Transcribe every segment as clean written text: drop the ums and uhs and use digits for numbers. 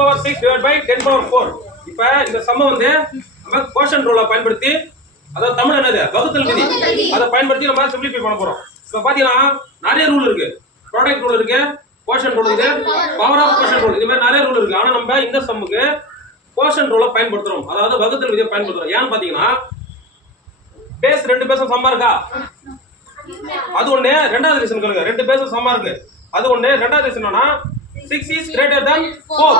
power 6 divided by 10 power 4. இப்போ இந்த சம்ம வந்து நம்ம கோஷன் ரூலை பயன்படுத்தி அதாவது தமிழ் என்னது வகுத்தல் விதி அதை பயன்படுத்தி நம்ம சிம்பிளிஃபை பண்ண போறோம். இப்போ பாத்தீங்கன்னா நிறைய ரூல் இருக்கு. ப்ராடக்ட் ரூல் இருக்கு, கோஷன் ரூல் இருக்கு, பவர் ஆஃப் கோஷன் ரூல், இது மாதிரி நிறைய ரூல் இருக்கு. ஆனா நம்ம இந்த சம்முக்கு கோஷன் ரூலை பயன்படுத்துறோம், அதாவது வகுத்தல் விதியை பயன்படுத்துறோம். ஏன்னு பாத்தீங்கன்னா பேஸ் 2 பேஸும் சமமா இருக்கா, அது ஒண்ணு. ரெண்டாவது ரீசன் கேளுங்க, 2 பேஸும் சமமா இருக்கு, அது ஒண்ணு. ரெண்டாவது ரீசன் என்னன்னா 6 is greater than 4.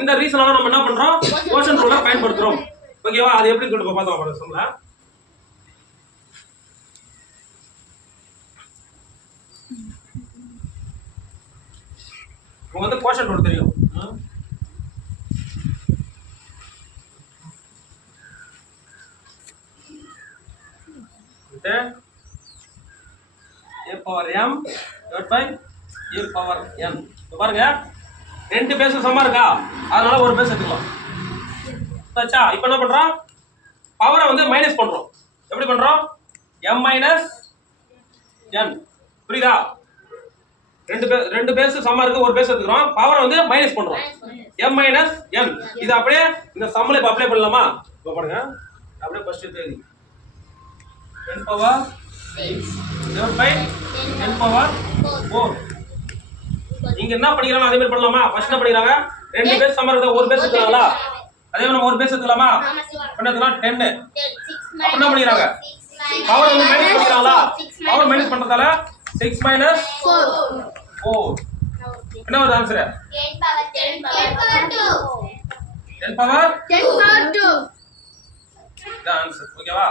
இந்த ரீசனால நம்ம என்ன பண்றோம், கோஷன் ரூலை பயன்படுத்துறோம். ஓகேவா? அது எப்படி சொல்லிட்டு பார்த்தோம் பாருங்க. சொல்ல உங்களுக்கு வந்து கோஷன் ரூல் தெரியும். a power m divided by a power n. பாருங்க 2 பேஸ் சமமா இருக்கா, அதனால ஒரு பேஸ் எடுத்துக்கலாம். சச்சா இப்போ என்ன பண்றோம், பவரை வந்து மைனஸ் பண்றோம். எப்படி பண்றோம், m minus n. புரியுதா? ரெண்டு பேஸ் சமமா இருக்கு, ஒரு பேஸ் எடுத்துக்கிறோம், பவரை வந்து மைனஸ் பண்றோம், m minus n. இது அப்படியே இந்த சம்ல இப்ப அப்ளை பண்ணலாமா? இப்போ பாருங்க, அப்படியே ஃபர்ஸ்ட் எழுதி 10 power 6 divided by 10 power 4. நீங்க என்ன படிக்கிறாங்க அதே மாதிரி பண்ணலாமா? ஃபர்ஸ்ட் என்ன படிக்கிறாங்க, 2 பேஸ் சமமா இருக்கு, ஒரு பேஸ் எடுத்துக்கலாம்ல, அதே மாதிரி நம்ம ஒரு பேஸ் எடுத்துக்கலாமா? பண்ணதுனா 10. அப்ப என்ன பண்ணிக்கிறாங்க, பவர் வந்து மைனஸ் பண்ணிக்கிறாங்களா? பவர் மைனஸ் பண்றதால 6 minus 4. என்ன வருது ஆன்சர்? 10 power 2. 10 power 2. இந்த ஆன்சர். ஓகேவா?